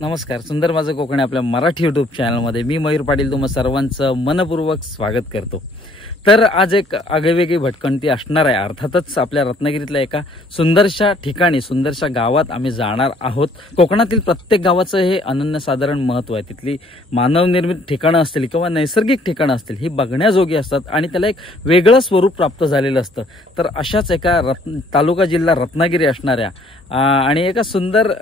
नमस्कार, सुंदर माझं कोकण आपल्या मराठी यूट्यूब चॅनलमध्ये मी मयूर पाटील तुम्हा सर्वांचं मनपूर्वक स्वागत करतो। तर आज एक आगळेवेगळी भटकंती असणार आहे। अर्थातच आपल्या रत्नागिरीतल्या एका सुंदरशा ठिकाणी, सुंदरशा गावात आम्ही जाणार आहोत। कोकणातील प्रत्येक गावाचं हे अनन्यसाधारण महत्त्व आहे। तिथली मानवनिर्मित ठिकाणं असतील किंवा नैसर्गिक ठिकाणं असतील ही बघण्याजोगी असतात आणि त्याला एक वेगळं स्वरूप प्राप्त झालेलं असतं। तर अशाच एका तालुका जिल्हा रत्नागिरी असणाऱ्या आणि एका सुंदर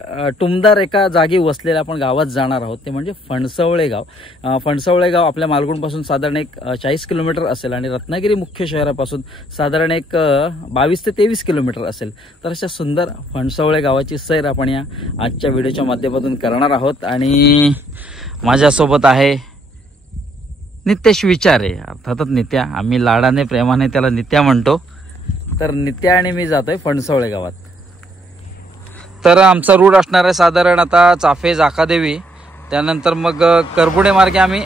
टुमदार एका जागी वसलेल्या आपण गावात जाणार आहोत, ते म्हणजे फणसवळे गाव। फणसवळे गाव आपल्या मालगुणपासून साधारण एक 40 किलोमीटर असेल आणि रत्नागिरी मुख्य शहरापासून साधारण एक 22 ते 23 किलोमीटर असेल। तर अशा सुंदर फणसवळे गावाची सैर आपण या आजच्या व्हिडिओच्या माध्यमातून करणार आहोत आणि माझ्यासोबत आहे नितेश विचारे, अर्थातच नित्या, आम्ही लाडाने प्रेमाने त्याला नित्या म्हणतो। तर नित्या आणि मी जातोय फणसवळे गावात। तर आमचा रूट असणार आहे साधारण आता चाफे जाकादेवी, त्यानंतर मग करबुडे मार्गे आम्ही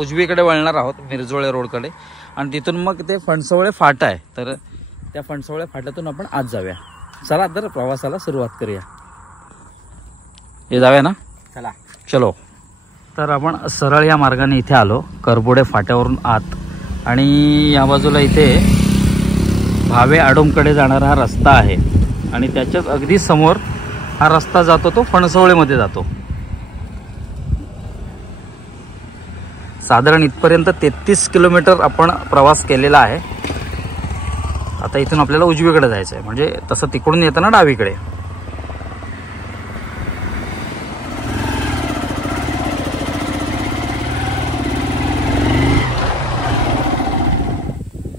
उजवीकडे वळणार आहोत मिरजोळे रोडकडे आणि तिथून मग ते फणसवळे फाटा आहे। तर त्या फणसवळे फाट्यातून आपण आज जाऊया। चला तर प्रवासाला सुरुवात करूया। हे जाऊया ना, चला चलो। तर आपण सरळ या मार्गाने इथे आलो करबुडे फाट्यावरून आत आणि या बाजूला इथे भावे आडोमकडे जाणारा हा रस्ता आहे आणि त्याच्याच अगदी समोर हा रस्ता जातो, तो फणसवळेमध्ये जातो। साधारण इथपर्यंत 33 किलोमीटर आपण प्रवास केलेला आहे। आता इथून आपल्याला उजवीकडे जायचं आहे, म्हणजे तसं तिकडून येताना डावीकडे।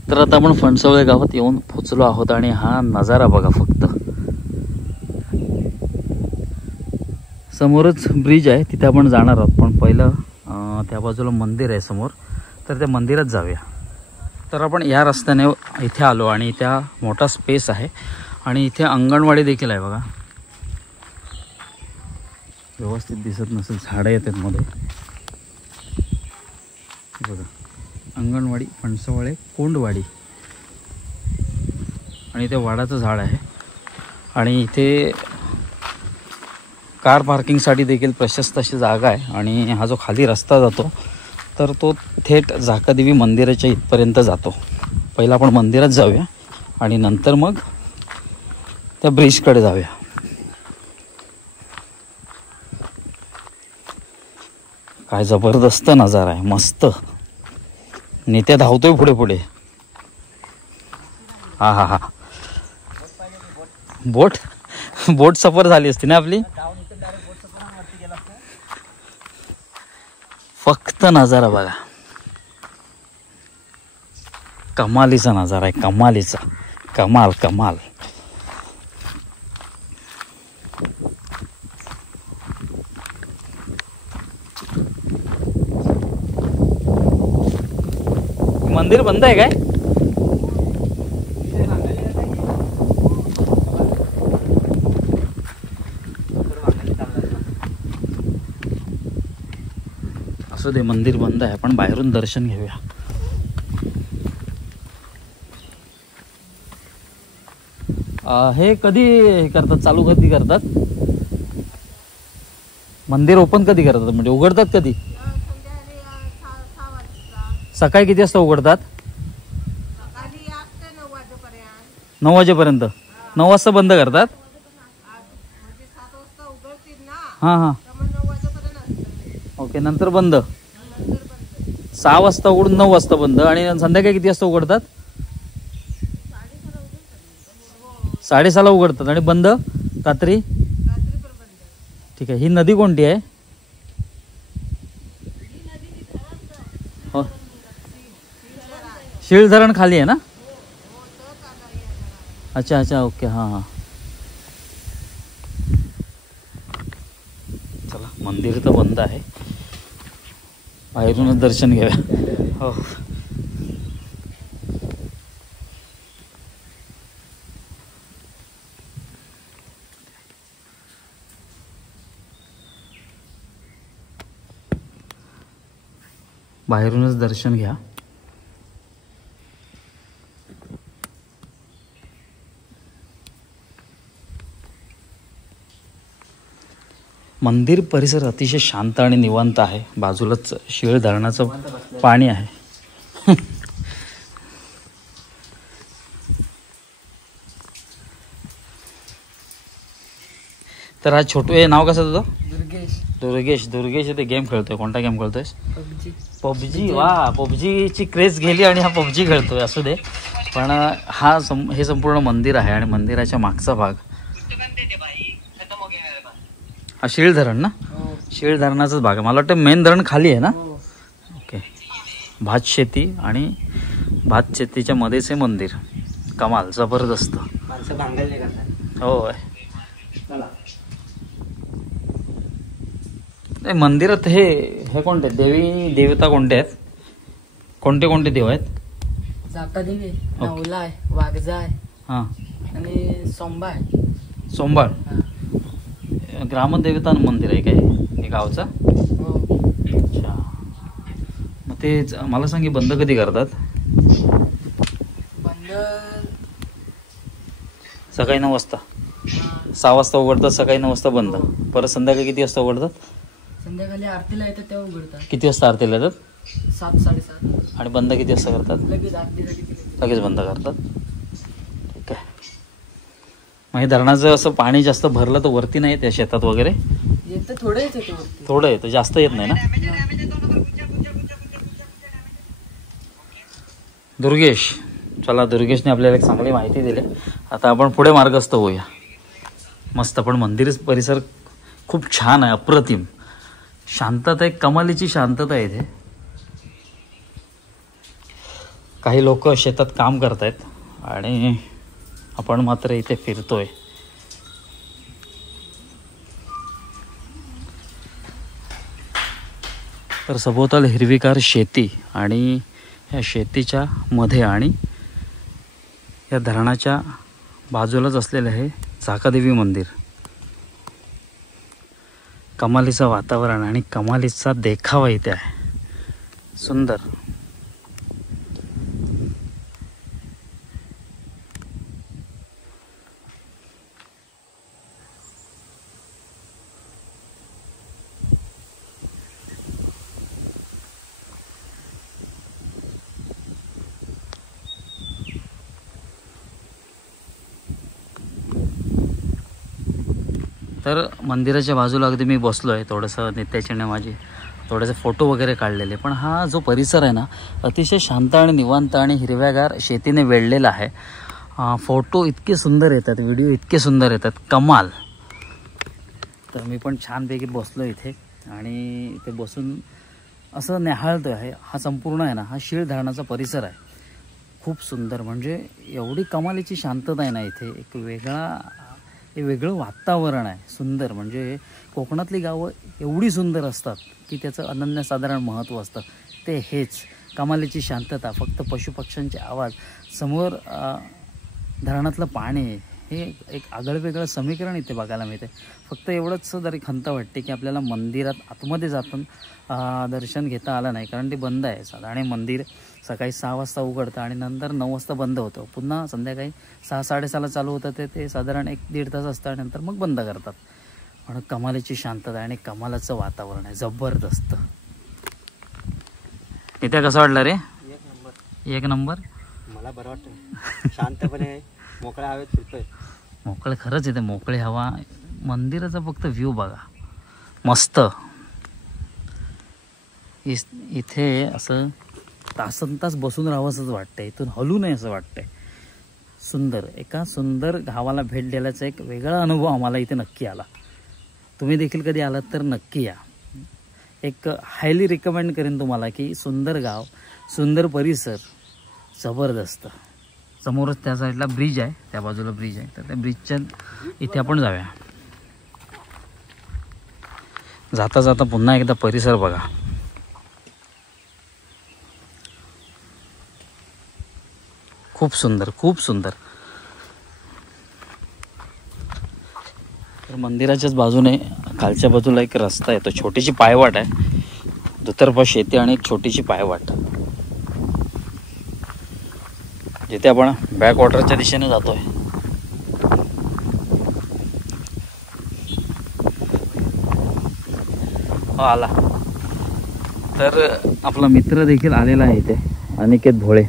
तर आता आपण फणसवळे गावात येऊन पोहोचलो आहोत आणि हा नजारा बघा फक्त। समोरच ब्रिज आहे, तिथे आपण जाणार आहोत, पण पहिलं त्या बाजूला मंदिर आहे समोर, तर त्या मंदिरात जाऊया। तर आपण या रस्त्याने इथे आलो आणि इथे मोठा स्पेस आहे आणि इथे अंगणवाडी देखील आहे बघा। व्यवस्थित दिसत नसेल, झाडं येतात मध्ये बघा। अंगणवाडी फणसवळे कोंडवाडी आणि इथे वाडाचं झाड आहे आणि इथे कार पार्किंगसाठी देखील प्रशस्त अशी जागा आहे आणि हा जो खाली रस्ता जातो तर तो थेट जाकादेवी मंदिराच्या इथपर्यंत जातो। पहिला आपण मंदिरात जाऊया आणि नंतर मग त्या ब्रिजकडे जाऊया। काय जबरदस्त नजारा आहे, मस्त। नित्या धावतोय पुढे पुढे। हा हा हा, बोट सफर झाली असती ना आपली। फक्त नजारा बघा, कमालीचा नजारा आहे, कमालीचा, कमाल कमाल। मंदिर बंद आहे काय? असं ते मंदिर बंद आहे, पण बाहेरून दर्शन घेऊया। हे कधी करतात, चालू कधी करतात? मंदिर ओपन कधी करतात, म्हणजे उघडतात कधी? सकाळी किती वाजता उघडतात? 9 वाजेपर्यंत। 9 वाजता बंद करतात? हां हां, ओके, नंतर बंद। 6 वाजता उघडून 9 वाजता बंद आणि संध्याकाळी किती वाजता उघडतात? 6:30 ला उघडतात आणि बंद रात्री? ठीक आहे। ही नदी कोणती आहे? हो, शीळ धरण खाली आहे ना? अच्छा अच्छा, ओके, हां हां। चला, मंदिर तर बंद आहे, बाहेरूनच दर्शन घेऊया। हो, बाहेरूनच दर्शन घ्या। मंदिर परिसर अतिशय शांत आणि निवांत आहे. बाजूलाच शीळ धरणाचं पाणी आहे. तर हा छोटू, हे नाव कसं तुझं? दुर्गेश इथे गेम खेळतोय. कोणता गेम खेळतोयस? पबजी. वा, पबजीची क्रेज गेली आणि हा पबजी खेळतोय. असू दे, पण हे संपूर्ण मंदिर आहे आणि मंदिराच्या मागचा भाग हा शीळ धरण ना? शीळ धरणाचाच भाग आहे. मला वाटतं मेन धरण खाली आहे ना? ओके. भात शेती आणि भात शेतीच्या मध्येच हे मंदिर. कमाल, जबरदस्त. हो. मंदिरात हे कोणते देवता कोणते आहेत? कोणते देव आहेत? जाता देवी, नवला आहे, वाघजा आहे, हां, आणि सोंबाळ ग्रामदेवता मंदिर आहे काय हे गावचा? अच्छा. मग ते मला सांग, बंद कधी करतात? बंद सकाळी 9 वाजता. 6 वाजता उघडतात, सकाळी 9 वाजता बंद. परत संध्याकाळी किती वाजता उघडतात? संध्याकाळी आरतीला येतात तेव्हा उघडतात. किती वाजता आरतीला येतात? 7-7:30. आणि बंद किती वाजता करतात? लगेच बंद करतात. ठीक आहे. मग हे धरणाचं असं पाणी जास्त भरलं तर वरती नाही त्या शेतात वगैरे येतं? थोडं येतं वरती. थोडं येतं, जास्त येत नाही ना? दुर्गेश, चला, दुर्गेशने आपल्याला एक चांगली माहिती दिली. आता आपण पुढे मार्गस्थ होऊया. मस्त. पण मंदिर परिसर खूप छान आहे, अप्रतिम. शांतता आहे, कमालीची शांतता आहे इथे. काही लोक शेतात काम करतायत आणि आपण मात्र इथे फिरतोय. तर सभोवताल हिरवीगार शेती आणि या शेतीच्या मध्ये आणि या धरणाच्या बाजूलाच असलेलं आहे झाकादेवी मंदिर. कमालीचं वातावरण आणि कमालीचा देखावा इथे आहे. सुंदर. तर मंदिराच्या बाजूला अगदी मी बसलो आहे. थोडंसं नित्याचीने माझी थोडेसे फोटो वगैरे काढलेले. पण हा जो परिसर आहे ना, अतिशय शांत आणि निवांत आणि हिरव्यागार शेतीने वेढलेला आहे. फोटो इतके सुंदर येतात, व्हिडिओ इतके सुंदर येतात, कमाल. तर मी पण छानपैकी बसलो इथे आणि इथे बसून असं निहाळतो आहे. हा संपूर्ण आहे ना, हा शीळ धरणाचा परिसर आहे. खूप सुंदर, म्हणजे एवढी कमालीची शांतता आहे ना इथे. एक वेगळं वातावरण आहे. सुंदर, म्हणजे कोकणातली गावं एवढी सुंदर असतात की त्याचं अनन्यसाधारण महत्त्व असतं. ते हेच कमालीची शांतता. फक्त पशुपक्ष्यांचे आवाज, समोर धरणातलं पाणी, हे एक आगळंवेगळं समीकरण इथे बघायला मिळते. फक्त एवढंच तरी खंत वाटते की आपल्याला मंदिरात आतमध्ये जाताना दर्शन घेता आलं नाही, कारण ते बंद आहे. साधारण मंदिर सकाळी 6 वाजता उघडतं आणि नंतर 9 वाजता बंद होतं. पुन्हा संध्याकाळी 6-6:30 चालू होतं. ते साधारण 1-1.5 तास असतं आणि नंतर मग बंद करतात. पण कमालीची शांतता आणि कमालाचं वातावरण आहे, जबरदस्त. इथे कसं वाटलं रे? एक नंबर. मला बरं वाटतं, शांतपणे मोकळ्या हवेत फिरतोय. मोकळे, खरंच इथे मोकळी हवा. मंदिराचा फक्त व्ह्यू बघा, मस्त. इथे असं तासनतास बसून राहावंसंच वाटतंय, इथून हलू नये असं वाटतंय. सुंदर. एका सुंदर गावाला भेट द्यायचा एक वेगळा अनुभव आम्हाला इथे नक्की आला. तुम्ही देखील कधी आलात तर नक्की या. एक हायली रिकमेंड करेन तुम्हाला की सुंदर गाव, सुंदर परिसर, जबरदस्त. समोरच त्या साईडला ब्रिज आहे, त्या बाजूला ब्रिज आहे. तर त्या ब्रिजच्या इथे आपण जाऊया. जाता जाता पुन्हा एकदा परिसर बघा. खूप सुंदर, खूप सुंदर. तर मंदिराच्याच बाजूने खालच्या बाजूला एक रस्ता आहे, तो छोटीशी पायवाट आहे. दुतर्फा शेती आणि एक छोटीशी पायवाट, जिथे आपण बॅकवॉटरच्या दिशेने जातोय. हो आला. तर आपला मित्र देखील आलेला आहे इथे, अनिकेत भोळे.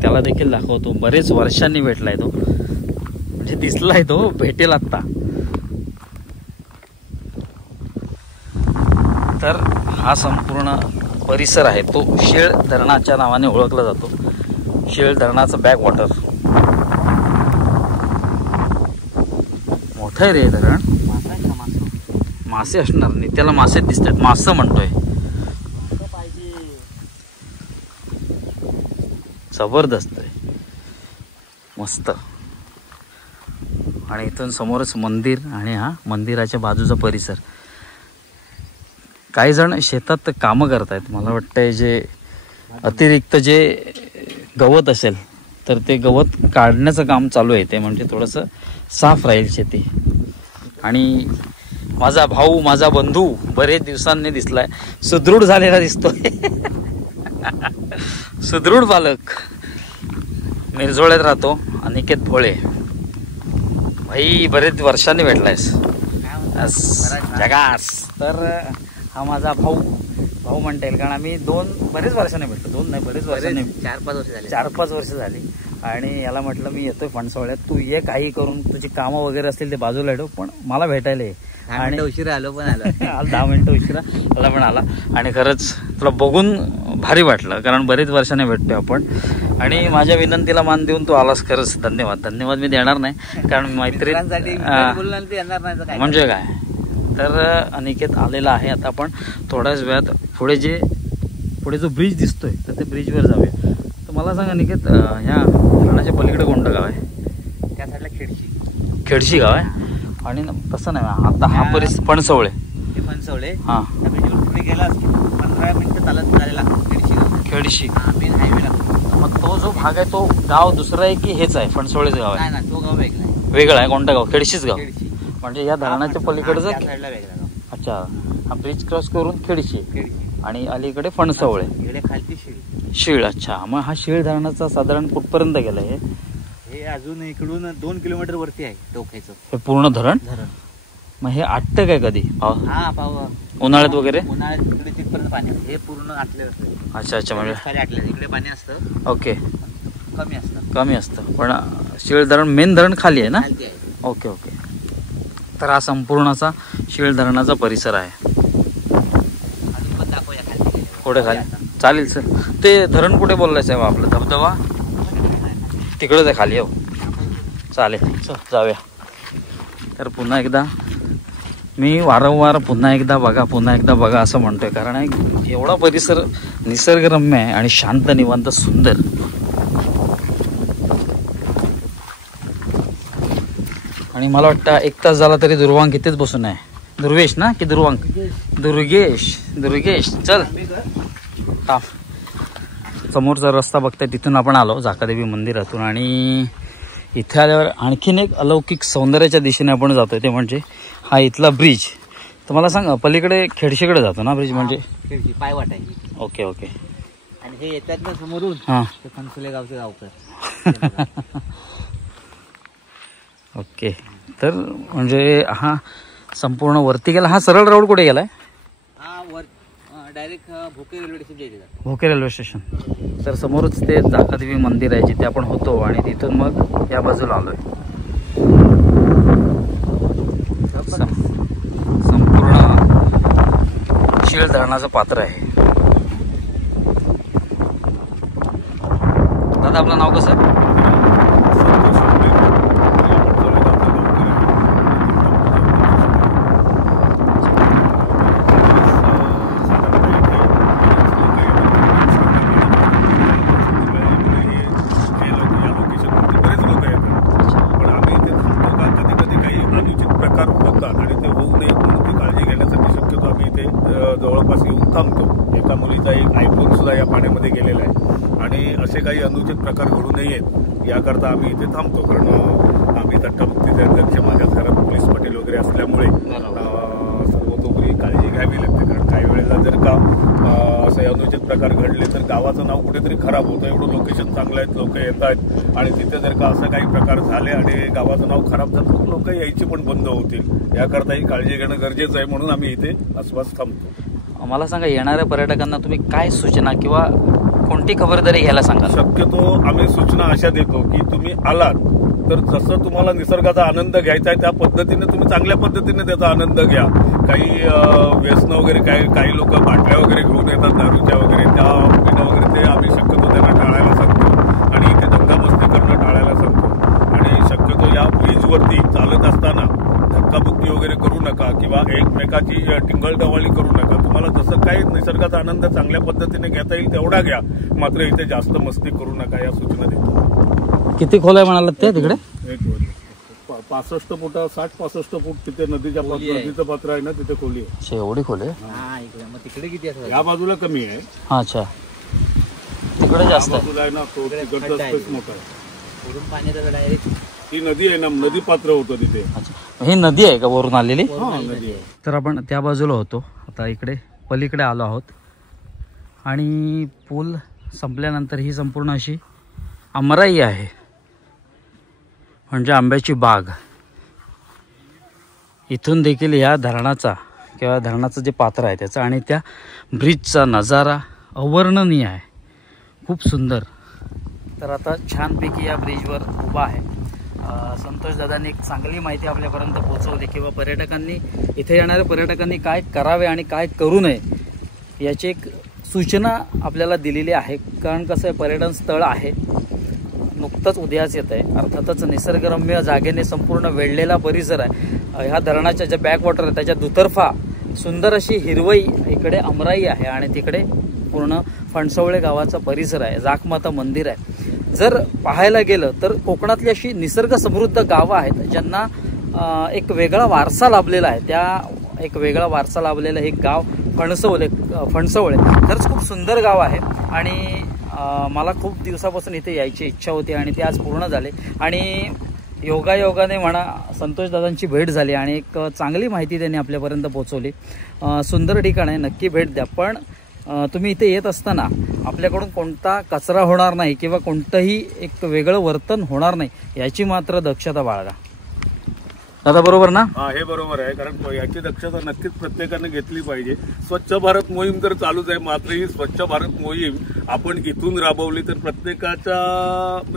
त्याला देखील दाखवतो. बरेच वर्षांनी भेटलाय तो, म्हणजे दिसलाय तो, भेटेल आत्ता. तर हा संपूर्ण परिसर आहे तो शेळ धरणाच्या नावाने ओळखला जातो. शेळ धरणाचं बॅक वॉटर. मोठं आहे रे धरण. मासे असणार नाही, त्याला मासे दिसतात. मासं म्हणतोय. जबरदस्त आहे, मस्त. आणि इथून समोरच मंदिर आणि हा मंदिराच्या बाजूचा परिसर. काही जण शेतात कामं करतायत. मला वाटतंय जे अतिरिक्त जे गवत असेल तर ते गवत काढण्याचं काम चालू आहे. ते म्हणजे थोडंसं साफ राहील शेती. आणि माझा भाऊ, माझा बंधू बरेच दिवसांनी दिसलाय. सुदृढ झालेला दिसतोय. सुदृढ बालक. मिरजोळ्यात राहतो अनिकेत भोळे. भाई बरेच वर्षांनी भेटलायस जगास. तर हा माझा भाऊ म्हणता येईल, कारण आम्ही बरेच वर्षाने भेटलो. 2 नाही, बरेच वर्षांनी, 4-5 वर्ष झाले. 4-5 वर्ष झाली. आणि याला म्हटलं मी येतोय फणसवळ्यात, तू ये काही करून, तुझी कामं वगैरे असतील ते बाजूला ठेव, पण मला भेटायला ये. आणि उशिरा आलो पण आलो. 10 मिनिटं उशिरा मला पण आला. आणि खरंच तुला बघून भारी वाटलं, कारण बरेच वर्षाने भेटतोय आपण. आणि माझ्या विनंतीला मान देऊन तू आलास, खरंच धन्यवाद मी देणार नाही, कारण मैत्री म्हणजे काय. तर अनिकेत आलेला आहे. आता आपण थोड्याच वेळात पुढे जो ब्रिज दिसतोय तर ते ब्रिजवर जाऊया. तर मला सांग अनिकेत, ह्या धरणाच्या पलीकडे कोणतं गाव आहे? त्या साईडला खेडशी गाव आहे. आणि तसं नाही, आता हा फणसवळे. हा पुढे गेला 15 मिनिटं चालत झालेला खेडशी. मेन हायवेला. मग तो जो भाग आहे तो गाव दुसरा आहे की हेच आहे, फणसवळेच गाव आहे? नाही, तो गाव वेगळा आहे. कोणतं गाव? खेडशीच गाव. म्हणजे या धरणाच्या पलीकडचं. अच्छा, हा ब्रिज क्रॉस करून खेडशी आणि अलीकडे फणसवळे, खालती शीळ. अच्छा, मग हा शीळ धरणाचा साधारण कुठपर्यंत गेलाय? हे अजून इकडून 2 किलोमीटर वरती आहे टोकायचं हे पूर्ण धरण. मग हे आटतं काय कधी? उन्हाळ्यात वगैरे? उन्हाळ्यात इकडे तिथपर्यंत पाणी असतं. हे पूर्ण आटलेलं असतं. अच्छा, म्हणजे आटलं. इकडे पाणी असतं. ओके, कमी असतं. पण शीळ धरण, मेन धरण खाली आहे ना? ओके. तर हा संपूर्ण असा शीळ धरणाचा परिसर आहे. कुठे खाली? चालेल सर. ते धरण कुठे बोललायचं आहे आपलं? धबधबा तिकडंच आहे खाली. हो चालेल, चल जाऊया. तर पुन्हा एकदा मी वारंवार पुन्हा एकदा बघा असं म्हणतोय, कारण एवढा परिसर निसर्गरम्य आहे आणि शांत, निवांत, सुंदर. आणि मला वाटतं 1 तास झाला तरी दुर्वांक इथेच बसून आहे. दुर्वेश ना की दुर्वांक? दुर्गेश चल. हा समोरचा रस्ता बघताय, तिथून आपण आलो जाकादेवी मंदिरातून. आणि इथे आल्यावर आणखीन एक अलौकिक सौंदर्याच्या दिशेने आपण जातोय, ते म्हणजे हा इथला ब्रिज. तर मला सांग, पलीकडे खेडशीकडे जातो ना ब्रिज? म्हणजे पाय वाटायची. ओके. आणि हे येतात ना समोरून, हा, फणसुले गावचे गावकर. ओके. तर म्हणजे हा संपूर्ण वरती गेला. हा सरळ रोड कुठे गेलाय? हा वर डायरेक्ट भोके रेल्वे स्टेशन येते. भोके रेल्वे स्टेशन. तर समोरच ते जाकादेवी मंदिर आहे जिथे आपण होतो, आणि तिथून मग या बाजूला आलोय. संपूर्ण शीळ धरणाचं पात्र आहे. दादा आपलं नाव कसं? जवळपास येऊन थांबतो. एका मुलीचा एक आयफोन सुद्धा या पाण्यामध्ये गेलेला आहे. आणि असे काही अनुचित प्रकार घडू नयेत याकरता आम्ही इथे थांबतो. कारण आम्ही तटबंदीचे अध्यक्ष, माझ्या घरात पोलीस पटेल वगैरे असल्यामुळे सर्वतोपरी काळजी घ्यावी लागते. कारण काही वेळेला जर का असं काही अनुचित प्रकार घडले तर गावाचं नाव कुठेतरी खराब होतं. एवढं लोकेशन चांगलं आहे, लोक येत आहेत आणि तिथे जर का असं काही प्रकार झाले आणि गावाचं नाव खराब झालं तर लोक यायची पण बंद होतील. याकरताही काळजी घेणं गरजेचं आहे, म्हणून आम्ही इथे आसपास थांबतो. मला सांगा, येणाऱ्या पर्यटकांना तुम्ही काय सूचना किंवा कोणती खबरदारी घ्यायला सांगाल? शक्यतो आम्ही सूचना अशा देतो की तुम्ही आलात तर जसं तुम्हाला निसर्गाचा आनंद घ्यायचा आहे त्या पद्धतीने तुम्ही चांगल्या पद्धतीने त्याचा आनंद घ्या. काही व्यसनं वगैरे काही लोक बाटल्या वगैरे घेऊन येतात दारूच्या वगैरे, त्या पिणं वगैरे ते आम्ही शक्यतो त्यांना टाळायला सांगतो आणि इथे दंगामस्ती करणं टाळायला सांगतो. आणि शक्यतो या ब्रिजवरती चालत असताना धक्काबुक्की वगैरे करू नका किंवा एकमेकाची टिंगलटवाळी करू नका. तुम्हाला जसं काही निसर्गाचा आनंद चांगल्या पद्धतीने घेता येईल तेवढा घ्या, मात्र इथे जास्त मस्ती करू नका या सूचना देतो. किती खोल आहे म्हणालात ते तिकडे? 65 फूट 60-65 फूट तिथे नदीचं पात्र आहे ना, तिथे खोली आहे. अच्छा, एवढी खोल आहे? हा इकडे. मग तिकडे किती असं? या बाजूला कमी आहे. अच्छा, तिकडे जास्त आहे. बाजूला आहे ना, तो तिकडचा स्पेस मोठा आहे. वरून पाण्याचा डायरेक्ट ही नदी आहे ना, नदी पात्र होतं तिथे. अच्छा, ही नदी आहे का वरून आलेली? नदी आहे. तर आपण त्या बाजूला होतो, आता इकडे पलीकडे आलो आहोत आणि पूल संपल्यानंतर ही संपूर्ण अशी आमराई आहे, म्हणजे आंब्याची बाग. इथून देखील या धरणाचा किंवा धरणाचं जे पात्र आहे त्याचा आणि त्या ब्रिजचा नजारा अवर्णनीय आहे, खूप सुंदर. तर आता छानपैकी या ब्रिजवर उभा आहे. संतोष दादांनी एक चांगली माहिती आपल्यापर्यंत पोहोचवली किंवा पर्यटकांनी, इथे येणाऱ्या पर्यटकांनी काय करावे आणि काय करू नये याची एक सूचना आपल्याला दिलेली आहे. कारण कसं आहे, पर्यटन स्थळ आहे, नुकतंच उदयास येत आहे. अर्थातच निसर्गरम्य जागेने संपूर्ण वेढलेला परिसर आहे. ह्या धरणाच्या ज्या बॅकवॉटर आहे त्याच्या दुतर्फा सुंदर अशी हिरवई इकडे अमराई आहे आणि तिकडे पूर्ण फणसवळे गावाचा परिसर आहे, जाखमाता मंदिर आहे. जर पाहायला गेलं तर कोकणातली अशी निसर्ग समृद्ध गावं आहेत ज्यांना एक वेगळा वारसा लाभलेला आहे. त्या एक वेगळा वारसा लाभलेलं हे गाव फणसवळे खरंच खूप सुंदर गाव आहे आणि मला खूप दिवसापासून इथे यायची इच्छा होती आणि ते आज पूर्ण झाले. आणि योगायोगाने म्हणा संतोष दादांची भेट झाली आणि एक चांगली माहिती त्यांनी आपल्यापर्यंत पोहोचवली. सुंदर ठिकाण आहे, नक्की भेट द्या. पण तुम्ही इथे येत असताना आपल्याकडून कोणता कचरा होणार नाही किंवा कोणतंही एक वेगळं वर्तन होणार नाही याची मात्र दक्षता बाळगा. दादा बरोबर ना? हा, हे बरोबर आहे. कारण याची दक्षता नक्कीच प्रत्येकाने घेतली पाहिजे. स्वच्छ भारत मोहीम तर चालूच आहे, मात्र ही स्वच्छ भारत मोहीम आपण इथून राबवली तर प्रत्येकाचंच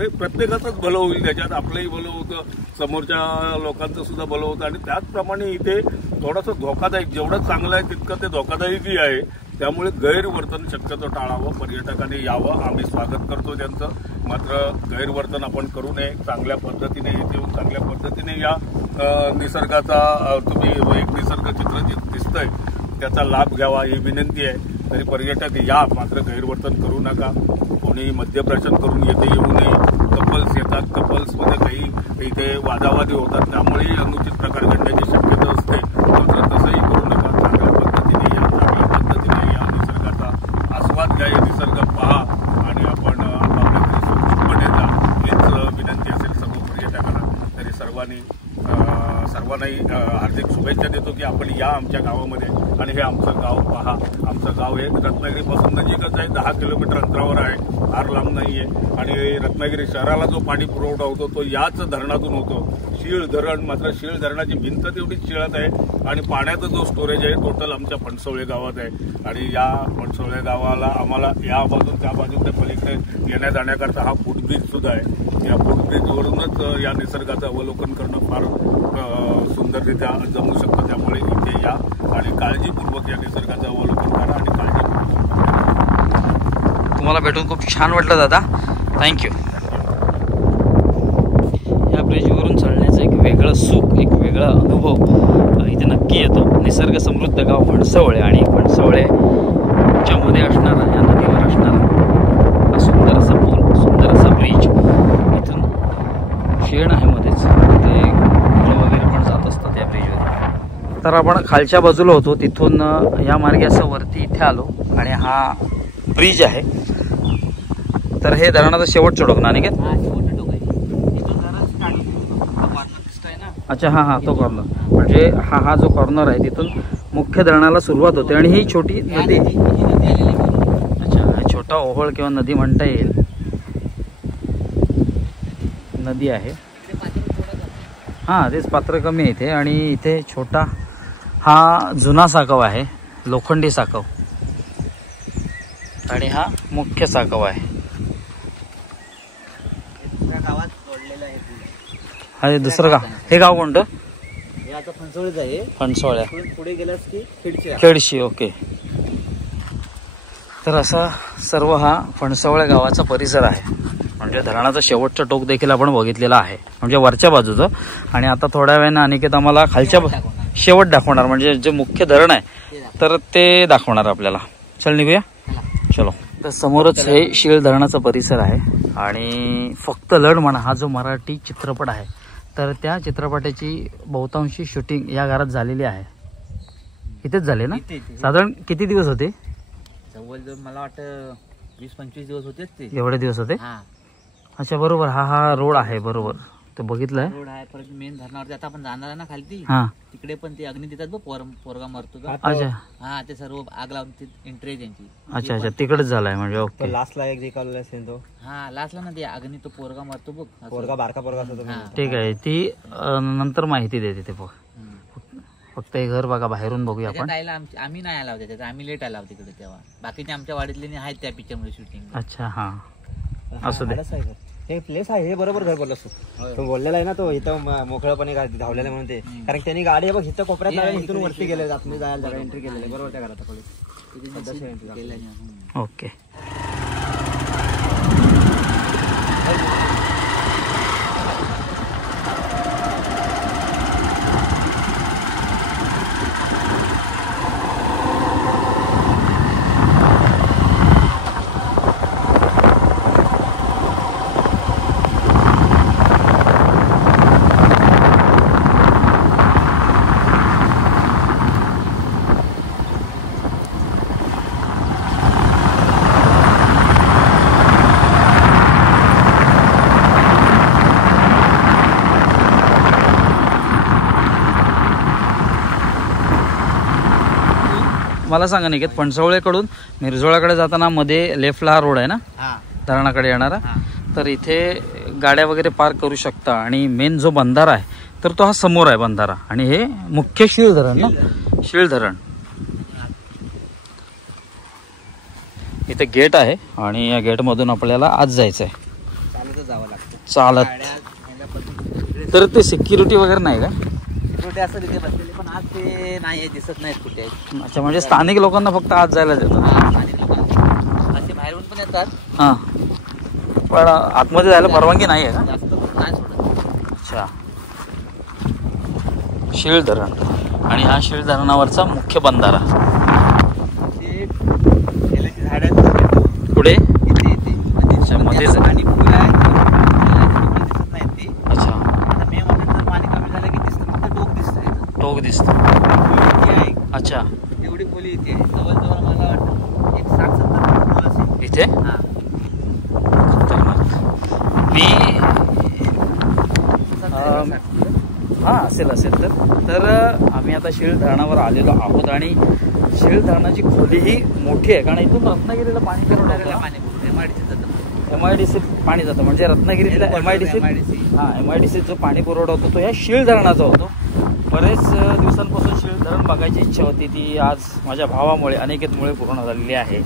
भलं होईल. त्याच्यात आपलंही भलं होतं, समोरच्या लोकांचं सुद्धा भलं होतं. आणि त्याचप्रमाणे इथे थोडंसं धोकादायक, जेवढं चांगलं आहे तितकं ते धोकादायकही आहे. त्यामुळे गैरवर्तन शक्यतो टाळावं, पर्यटकांनी यावं, आम्ही स्वागत करतो त्यांचं. मात्र गैरवर्तन आपण करू नये. चांगल्या पद्धतीने इथे येऊन चांगल्या पद्धतीने या निसर्गाचा तुम्ही एक निसर्ग चित्र दिसतंय त्याचा लाभ घ्यावा ही विनंती आहे. तरी पर्यटक या, मात्र गैरवर्तन करू नका. कोणी मद्यप्राशन करून येऊ नये. कपल्स येतात, कपल्समध्ये काही इथे वादावादी होतात, त्यामुळे अनुचित प्रकार घडण्याची शक्यता असते. मात्र तसंही करू नका. चांगल्या पद्धतीने या, चांगल्या पद्धतीने या निसर्गाचा आस्वाद घ्या, निसर्ग पहा आणि आपण आपल्या सुरक्षितपणे जा हीच विनंती असेल सर्व पर्यटकांना. तरी सर्वांनाही हार्दिक शुभेच्छा देतो की आपण या आमच्या गावामध्ये आणि हे आमचं गाव पहा. आमचं गाव हे रत्नागिरीपासून नजीकच आहे, 10 किलोमीटर अंतरावर आहे, फार लांब नाही आहे. आणि रत्नागिरी शहराला जो पाणी पुरवठा होतो तो याच धरणातून होतो. शीळ धरण, मात्र शीळ धरणाची भिंत तेवढीच शिळत आहे आणि पाण्याचा जो स्टोरेज आहे टोटल आमच्या फणसवळे गावात आहे. आणि या फणसवळे गावाला आम्हाला या बाजून त्या बाजूकडे पलीकडे येण्या जाण्याकरता हा फुटब्रिज सुद्धा आहे. या फुटब्रिजवरूनच या निसर्गाचं अवलोकन करणं फार सुंदररित्या जमू शकतं. त्यामुळे इथे या आणि काळजीपूर्वक या निसर्गाचं अवलोकन करा आणि काळजीपूर्वक. तुम्हाला भेटून खूप छान वाटलं दादा, थँक्यू. या ब्रिजवरून चढण्याचं एक वेगळं सुख, एक वेगळा अनुभव इथे नक्की येतो. निसर्ग समृद्ध गाव फणसवळे आणि फणसवळेच्या मध्ये असणारा, या नदीवर असणारा हा सुंदर असा पूल, सुंदर असा ब्रिज. इथून शेण आहे मध्येच, ते मुलं वगैरे पण जात असतात या ब्रिजवर. तर आपण खालच्या बाजूला होतो, तिथून या मार्गे असं वरती इथे आलो आणि हा ब्रिज आहे. तर हे धरणाचा शेवट चढवक ना निकेत? अच्छा, हा तो कॉर्नर, म्हणजे हा जो कॉर्नर आहे तिथून मुख्य धरणाला सुरुवात होते आणि ही छोटी नदी छोटा ओहोळ किंवा नदी म्हणता येईल, नदी आहे. हां तेच पात्र कमी आहे इथे. आणि इथे छोटा हा जुना साकव आहे, लोखंडी साकव, आणि हा मुख्य साकव आहे. गावात जोडलेलं आहे. हा दुसरं गाव, हे गाव कोणतं? हे आता फणसोळीच आहे. फणसोळ्या, पुढे गेलास की खेडची. खेडशी. ओके. तर असा सर्व हा फणसवळ्या गावाचा परिसर आहे. म्हणजे धरणाचा शेवटचा टोक देखील आपण बघितलेला आहे, म्हणजे वरच्या बाजूचं. आणि आता थोड्या वेळाने अनिकेत आम्हाला खालच्या शेवट दाखवणार, म्हणजे जे मुख्य धरण आहे तर ते दाखवणार आपल्याला. चल निघूया, चलो. तर समोरच हे शीळ धरणाचा परिसर आहे. आणि फक्त लढ म्हणा हा जो मराठी चित्रपट आहे तर त्या चित्रपटाची बहुतांशी शूटिंग या घरात झालेली आहे. इथेच झाले ना? साधारण किती दिवस होते? जवळ मला वाटतं 20-25 दिवस होतेच ते. एवढे दिवस होते? हा. अच्छा बरोबर. हा रोड आहे, बरोबर. तो बघितलाय. रोड आहे. परत मेन धरणावरती आता आपण जाणार आहे ना खालती, हा तिकडे पण ते अग्नी देतात बघ, पोरगा मरतो का. अच्छा. हा ते सर्व आग लावून एंट्री आहे त्यांची. अच्छा अच्छा तिकडेच झालाय म्हणजे. ओके. लास्टला एक रिकावलेला असेल तो. हा लास्टला ना ते अग्नी तो पोरगा मरतो बघ. पोरगा बारका पोरगा असतो तो. हा. ठीक आहे, ती नंतर माहिती देते ते बघ. हम्म. फक्त हे घर बघा, बाहेरून बघूया त्याच्यात आपण. आयला आम्ही नाही आला होता, आम्ही लेट आला होता तिकडे तेव्हा. बाकीचे आमच्या वाडीतले आहेत त्या पिक्चर मध्ये शूटिंग. अच्छा. हा असू दे. हे प्लेस आहे, हे बरोबर घर बोललास तू बोललेला आहे ना तो. इथं मोकळपणे धावलेला म्हणून ते, कारण त्यांनी गाडी बघ इथं कोपऱ्यात लावली, इथून वरती गेले, आतमध्ये जायला जरा एंट्री केलेली बरोबर त्या घरात. ओके. मला सांगा निकेत, फणसवळेकडून मिरजोळाकडे जाताना मध्ये लेफ्टला हा रोड आहे ना धरणाकडे येणारा, तर इथे गाड्या वगैरे पार्क करू शकता. आणि मेन जो बंधारा आहे तर तो हा समोर आहे बंधारा. आणि हे मुख्य शीळ धरण ना, शीळ धरण. इथे गेट आहे आणि या गेट मधून आपल्याला आज जायचं आहे, चालतच जावं लागतं. चालत. तर ते सिक्युरिटी वगैरे नाही का? कुठे असं तिथे बसलेले, पण आज ते नाही दिसत नाहीत कुठे. अच्छा, म्हणजे स्थानिक लोकांना फक्त आज जायला देतात. असे बाहेरून पण येतात. हां, पण आतमध्ये जायला परवानगी नाही आहे का? जास्त करून नाही सोडत. अच्छा. शीळ धरण. आणि हा शीळ धरणावरचा मुख्य बंधारा. ते केल्याची झाडं आहेत पुढे. इथे इथे अच्छा, मध्येच. आणि फुलं आहेत, दिसत नाहीत ती. अच्छा. आता मे मध्ये जर पाणी कमी झालं की दिसतं, फक्त टोक दिसतं. टोक दिसतो. आहे. अच्छा. तेवढी खोली इथे आहे. जवळजवळ मला वाटतं एक 60-70 खोल असेल इथे हा. हां असेल तर आम्ही आता शीळ धरणावर आलेलो आहोत. आणि शीळ धरणाची खोली ही मोठी आहे, कारण इथून रत्नागिरीला पाणी पुरवठा पाणी MIDC जातं. MIDC पाणी जातं. म्हणजे रत्नागिरीतल्या MIDC हां MIDC जो पाणी पुरवठा होतो तो ह्या शीळ धरणाचा होतो. बरेच दिवसांपासून शीळ धरण बघायची इच्छा होती, ती आज माझ्या भावामुळे अनिकेतमुळे पूर्ण झालेली आहे.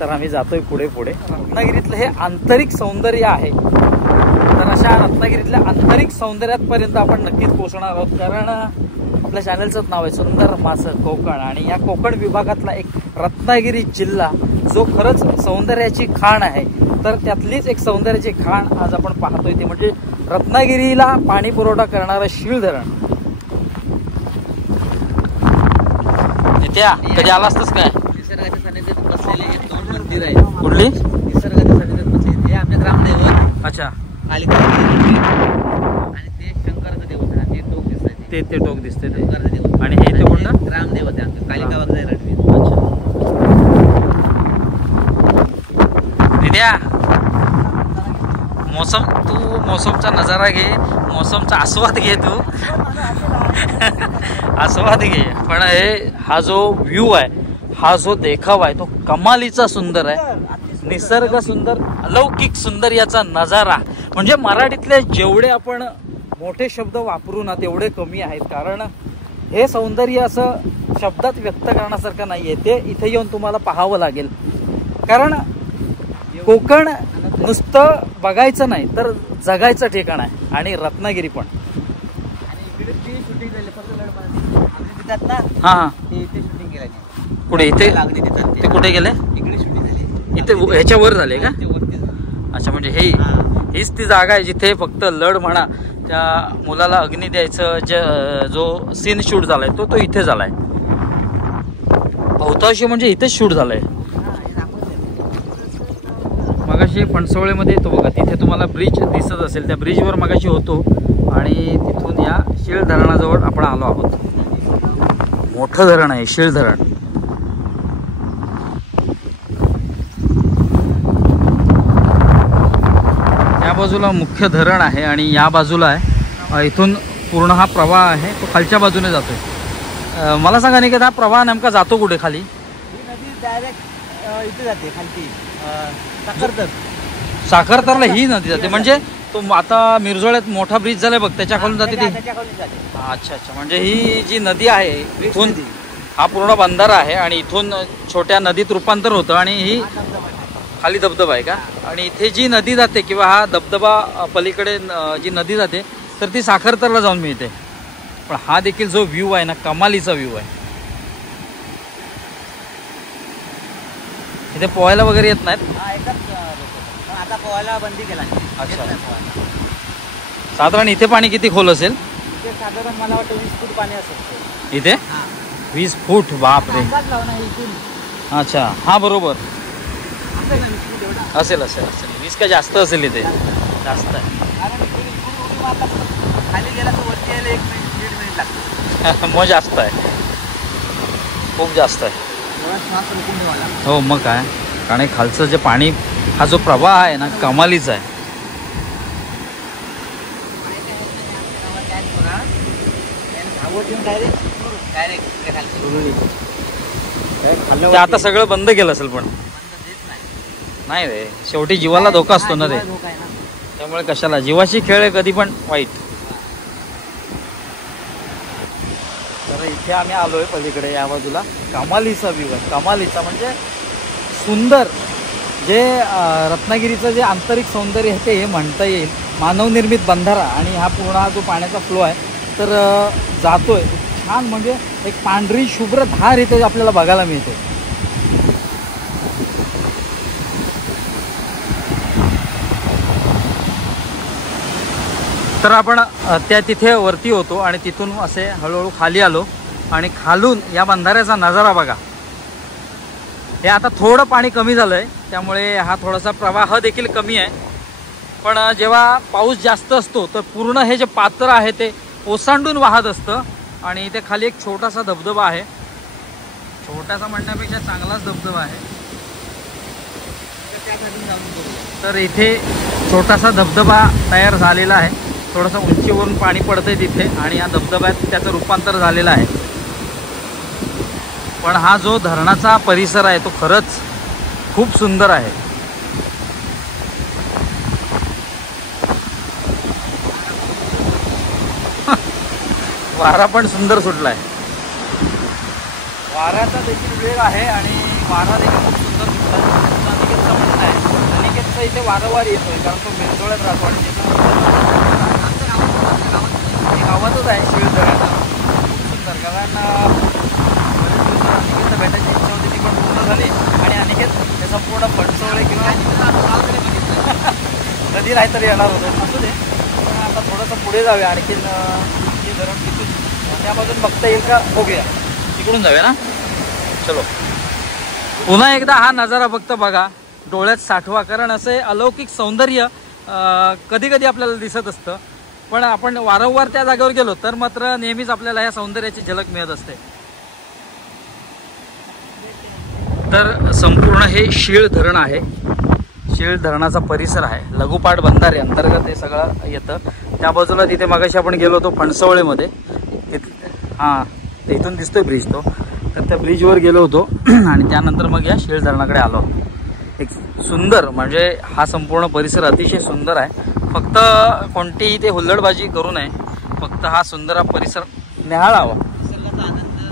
तर आम्ही जातोय पुढे पुढे. रत्नागिरीतलं हे आंतरिक सौंदर्य आहे, तर अशा रत्नागिरीतल्या आंतरिक सौंदर्यापर्यंत आपण नक्कीच पोहोचणार आहोत. कारण आपल्या चॅनलचंच नाव आहे सुंदर मासं कोकण. आणि या कोकण विभागातला एक रत्नागिरी जिल्हा जो खरंच सौंदर्याची खाण आहे, तर त्यातलीच एक सौंदर्याची खाण आज आपण पाहतोय, ते म्हणजे रत्नागिरीला पाणी पुरवठा करणारं शीळ धरण. त्या कधी आला असतंस काय? निसर्गाच्या सानिध्यात बसलेले हे 2 मंदिर आहेत. कुठली? निसर्गाच्या सानिध्यात बसलेले हे आमच्या ग्रामदैवत. अच्छा. कालिका आणि ते शंकराचं देवस्थान आहे. ते टोक दिसतंय, ते टोक दिसते ते. शंकराचं देवस्थान. आणि हे इथे कोणतं? ग्रामदैवत आहे आमचं, कालिका वगैरे रणवीर. दिद्या, तू मौसमचा नजारा घे, मौसमचा आस्वाद घे तू. आस्वाद घे. पण हा जो व्ह्यू आहे, हा जो देखावा आहे तो कमालीचा सुंदर आहे. निसर्ग सुंदर, अलौकिक सुंदर याचा नजारा. म्हणजे मराठीतले जेवढे आपण मोठे शब्द वापरू ना तेवढे कमी आहेत, कारण हे सौंदर्य असं शब्दात व्यक्त करण्यासारखं नाहीये. ते इथे येऊन तुम्हाला पाहावं लागेल, कारण कोकण नुसतं बघायचं नाही तर जगायचं ठिकाण आहे. आणि रत्नागिरी पण. शूटिंग झाली फक्त लढ ना. हा हा, ते इथे शूटिंग केलं. कुठे इथे? लागली तिथं ते कुठे गेले? इकडे शूटिंग झाली. इथे ह्याच्या वर झाले का? ते वरती झालं. अच्छा, म्हणजे हीच ती जागा आहे जिथे फक्त लढ म्हणा त्या मुलाला अग्नी द्यायचं जो सीन शूट झालाय तो इथे झालाय. बहुतांशी म्हणजे इथेच शूट झालंय. मगाशी फणसवळेमध्ये येतो बघा, तिथे तुम्हाला ब्रिज दिसत असेल. त्या ब्रिजवर मगाशी होतो आणि तिथून या शीळ धरणाजवळ आपण आलो आहोत. मोठं धरण आहे शीळ धरण. या बाजूला मुख्य धरण आहे आणि या बाजूला आहे, इथून पूर्ण हा प्रवाह आहे तो खालच्या बाजूने जातोय. मला सांगा नाही की हा प्रवाह नेमका जातो कुठे खाली? ही नदी डायरेक्ट इथे जाते खालती साखरतर. साखरतरला ही नदी जाते. म्हणजे तो आता मिरजोळ्यात मोठा ब्रिज झालाय बघ, त्याच्या खालून जाते ती. त्याच्या खाली जाते. अच्छा अच्छा, म्हणजे ही जी नदी आहे इथून हा पूर्ण बंधारा आहे आणि इथून छोट्या नदीत रूपांतर होतं आणि ही खाली धबधबा आहे का? आणि इथे जी नदी जाते किंवा हा धबधबा पलीकडे जी नदी जाते तर ती साखरतरला जाऊन मिळते. पण हा देखील जो व्ह्यू आहे ना, कमालीचा व्ह्यू आहे. इथे पोहायला वगैरे येत नाहीत. हा एकच लोक. पण आता पोहायला बंदी केला. अच्छा. साधारण इथे पाणी किती खोल असेल? इथे साधारण मला वाटतं 20 फूट पाणी असेल इथे. 20 फूट, बापरे. अंदाज लावून आहे इथून. अच्छा, हा बरोबर असेल ना 20 फूट एवढा. असेल असेल असेल 20 का जास्त असेल इथे. जास्त आहे. कारण इकडून उडी मारतात. खाली गेला तर वरती यायला 1 मिनिट 1.5 मिनिट लागतं. मग जास्त आहे, खूप जास्त आहे. थोडा श्वास रोखून ठेवायला. हो मग काय, कारण हे खालचं जे पाणी, हा जो प्रवाह आहे ना कमालीचा आहे. ते आता सगळं बंद केलं असेल, पण नाही रे, शेवटी जीवाला धोका असतो ना रे, त्यामुळे कशाला. जीवाशी खेळ आहे कधी पण वाईट. तर इथे आम्ही आलोय पलीकडे या बाजूला. कमालीचा व्ह्यू आहे, कमालीचा म्हणजे सुंदर. जे रत्नागिरीचं जे आंतरिक सौंदर्य आहे ते हे म्हणता येईल. मानवनिर्मित बंधारा आणि हा पूर्ण हा जो पाण्याचा फ्लो आहे तर जातोय छान. म्हणजे एक पांढरी शुभ्र धार इथे आपल्याला बघायला मिळते. तर आपण त्या तिथे वरती होतो आणि तिथून असे हळूहळू खाली आलो आणि खालून या बंधाऱ्याचा नजारा बघा. हे आता थोडं पाणी कमी झालंय त्यामुळे हा थोडासा प्रवाह देखील कमी आहे. पण जेव्हा पाऊस जास्त असतो तर पूर्ण हे जे पात्र आहे ते ओसांडून वाहत असतं. आणि इथे खाली एक छोटासा धबधबा आहे. छोटासा म्हणण्यापेक्षा चांगलाच धबधबा आहे. तर इथे छोटासा धबधबा तयार झालेला आहे. थोडंसं उंचीवरून पाणी पडतंय तिथे आणि या धबधब्यात त्याचं रूपांतर झालेलं आहे. पण हा जो धरणाचा परिसर आहे तो खरंच खूप सुंदर आहे. वारा पण सुंदर सुटलाय. वाऱ्याचा देखील वेग आहे आणि वारा देखील खूप सुंदर सुटला. अनिकेतचं म्हणणं आहे, अनिकेतचा इथे वारंवार येतोय कारण तो मिरजोळ्यात राहतो आणि गावातच आहे शीळ धरण. खूप सुंदर, कारण अनिकेतला भेटायची इच्छा होती ती पण पूर्ण झाली. आणि अनिकेत हे संपूर्ण फणसवळे किंवा कधी नाहीतरी येणार होतं. असू दे, पण आता थोडंसं पुढे जाऊया आणखीन. धरण तिथून त्या बाजून बघता येईल का बघूया. तिकडून जाऊया ना, चलो. पुन्हा एकदा हा नजारा फक्त बघा, डोळ्यात साठवा. कारण असे अलौकिक सौंदर्य कधी कधी आपल्याला दिसत असतं, पण आपण वारंवार त्या जागेवर गेलो तर मात्र नेहमीच आपल्याला या सौंदर्याची झलक मिळत असते. तर संपूर्ण हे शीळ धरण आहे. शीळ धरणाचा परिसर आहे. लगोपाठ बंधारे अंतर्गत हे सगळं येतं. त्या बाजूला तिथे मगाशी आपण गेलो होतो फणसवळेमध्ये, हां इथून दिसतोय ब्रिज तो. तर त्या ब्रिजवर गेलो होतो आणि त्यानंतर मग या शीळ धरणाकडे आलो. एक सुंदर म्हणजे हा संपूर्ण परिसर अतिशय सुंदर आहे. फक्त कोणतीही ते हुल्लडबाजी करू नये, फक्त हा सुंदर परिसर निहाळावा,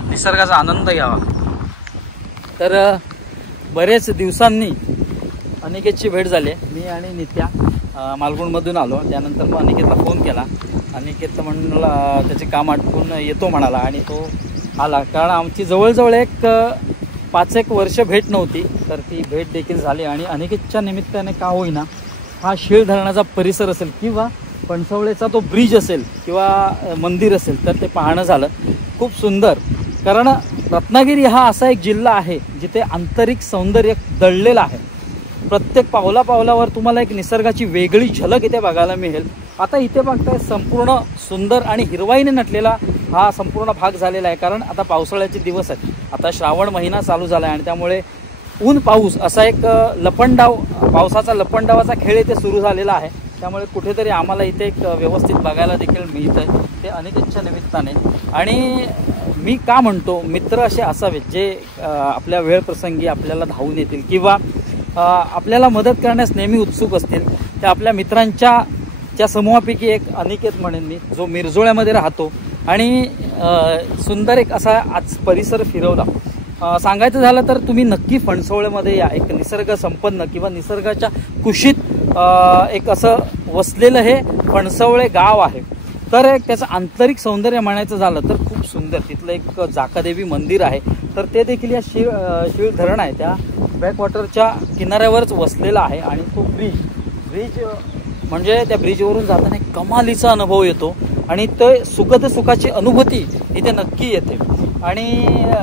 निसर्गाचा आनंद घ्यावा. तर बरेच दिवसांनी अनिकेतची भेट झाली. मी आणि नित्या मालगुणमधून आलो. त्यानंतर मग अनिकेतला फोन केला. अनिकेत म्हणला त्याचे काम आटपून येतो म्हणाला आणि तो आला. कारण आमची जवळजवळ एक 5-1 वर्ष भेट नव्हती, तर ती भेट देखील झाली. आणि अनिकेतच्या निमित्ताने का होईना हा शीळ धरणाचा परिसर असेल किंवा फणसवळेचा तो ब्रिज असेल किंवा मंदिर असेल तर ते पाहणं झालं. खूप सुंदर. कारण रत्नागिरी हा असा एक जिल्हा आहे जिथे आंतरिक सौंदर्य दडलेलं आहे. प्रत्येक पावला पावलावर तुम्हाला एक निसर्गाची वेगळी झलक इथे बघायला मिळेल. आता इथे बघताय संपूर्ण सुंदर आणि हिरवाईने नटलेला हा संपूर्ण भाग झालेला आहे. कारण आता पावसाळ्याचे दिवस आहेत. आता श्रावण महिना चालू झाला आहे आणि त्यामुळे ऊन पाऊस असा एक लपंडाव, पावसाचा लपंडावाचा खेळ इथे सुरू झालेला आहे. त्यामुळे कुठेतरी आम्हाला इथे एक व्यवस्थित बघायला देखील मिळत आहे ते अनिकेतच्या निमित्ताने. आणि मी का म्हणतो मित्र असे असावेत जे आपल्या वेळ प्रसंगी आपल्याला धावून येतील किंवा आपल्याला मदत करण्यास नेहमी उत्सुक असतील. त्या आपल्या मित्रांच्या समूहापैकी एक अनिकेत म्हणेन मी, जो मिरजोळ्यामध्ये राहतो आणि सुंदर एक असा आज परिसर फिरवला. सांगायचं झालं तर तुम्ही नक्की फणसवळेमध्ये या. एक निसर्ग संपन्न किंवा निसर्गाच्या कुशीत एक असं वसलेलं हे फणसवळे गाव आहे. तर एक त्याचं आंतरिक सौंदर्य म्हणायचं झालं तर खूप सुंदर. तिथलं एक जाकादेवी मंदिर आहे, तर ते देखील या शीळ धरण आहे त्या बॅकवॉटरच्या किनाऱ्यावरच वसलेला आहे. आणि तो ब्रिज म्हणजे त्या ब्रिजवरून जाताना एक कमालीचा अनुभव येतो आणि ते सुखची अनुभूती इथे नक्की येते. आणि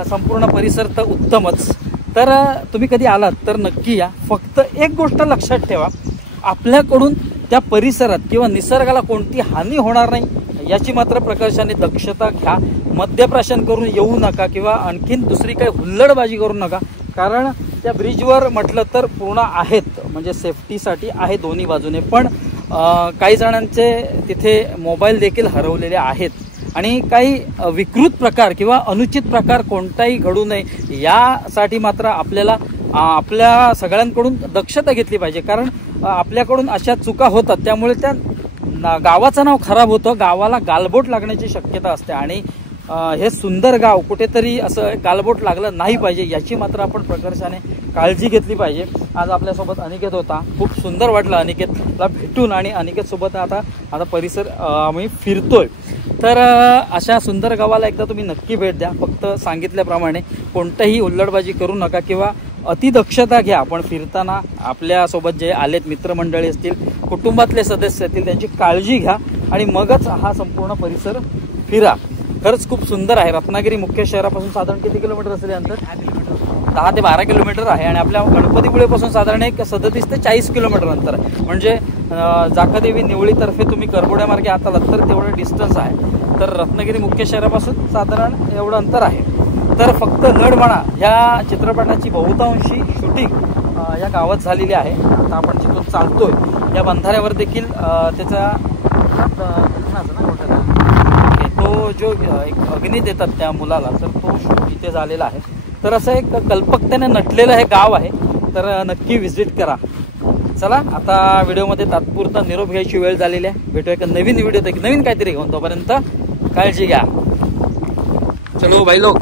संपूर्ण परिसर तर उत्तमच. तर तुम्ही कधी आलात तर नक्की या. फक्त एक गोष्ट लक्षात ठेवा, आपल्याकडून त्या परिसरात किंवा निसर्गाला कोणती हानी होणार नाही याची मात्र प्रकर्षाने दक्षता घ्या. मद्यप्राशन करून येऊ नका किंवा आणखीन दुसरी काही हुल्लडबाजी करू नका. कारण त्या ब्रिजवर म्हटलं तर पूर्ण आहेत, म्हणजे सेफ्टीसाठी आहे दोन्ही बाजूने. पण काही जणांचे तिथे मोबाईल देखील हरवलेले आहेत आणि काही विकृत प्रकार किंवा अनुचित प्रकार कोणताही घडू नये यासाठी मात्र आपल्याला आपल्या सगळ्यांकडून दक्षता घेतली पाहिजे. कारण आपल्याकडून अशा चुका होतात, त्यामुळे त्या गावाचं नाव खराब होतं, गावाला गालबोट लागण्याची शक्यता असते. आणि हे सुंदर गाव कुठेतरी असं गालबोट लागलं नाही पाहिजे याची मात्र आपण प्रकर्षाने काळजी घेतली पाहिजे. आज आपल्यासोबत अनिकेत होता. खूप सुंदर वाटलं अनिकेतला भेटून आणि अनिकेत सोबत आता परिसर आम्ही फिरतोय. तर अशा सुंदर गावाला एकदा तुम्ही नक्की भेट द्या. फक्त सांगितल्याप्रमाणे कोणत्याही हुल्लडबाजी करू नका किंवा अतिदक्षता घ्या. आपण फिरताना आपल्यासोबत जे आलेत मित्रमंडळी असतील, कुटुंबातले सदस्य असतील, त्यांची काळजी घ्या आणि मगच हा संपूर्ण परिसर फिरा. खरंच खूप सुंदर आहे. रत्नागिरी मुख्य शहरापासून साधारण किती किलोमीटर असेल अंतर? 10 ते 12 किलोमीटर आहे. आणि आपल्या गणपतीपुळेपासून साधारण एक 37 ते 40 किलोमीटर अंतर आहे. म्हणजे जाकादेवी निवळीतर्फे तुम्ही करबोड्या मार्गे आत आलात तर तेवढं डिस्टन्स आहे. तर रत्नागिरी मुख्य शहरापासून साधारण एवढं अंतर आहे. तर फक्त लढमणा ह्या चित्रपटाची बहुतांशी शूटिंग या गावात झालेली आहे. आता आपण जिथून चालतोय या बंधाऱ्यावर देखील त्याचा तो जो एक अग्नी देतात त्या मुलाला, तर तो शूट इथे झालेला आहे. तर असं एक कल्पकतेने नटलेलं हे गाव आहे. तर नक्की व्हिजिट करा. चला आता व्हिडिओमध्ये तात्पुरता निरोप घ्यायची वेळ झालेली आहे. भेटूया एका नवीन व्हिडिओत, नवीन काहीतरी घेऊन. तोपर्यंत काळजी घ्या. चलो भाई लोक.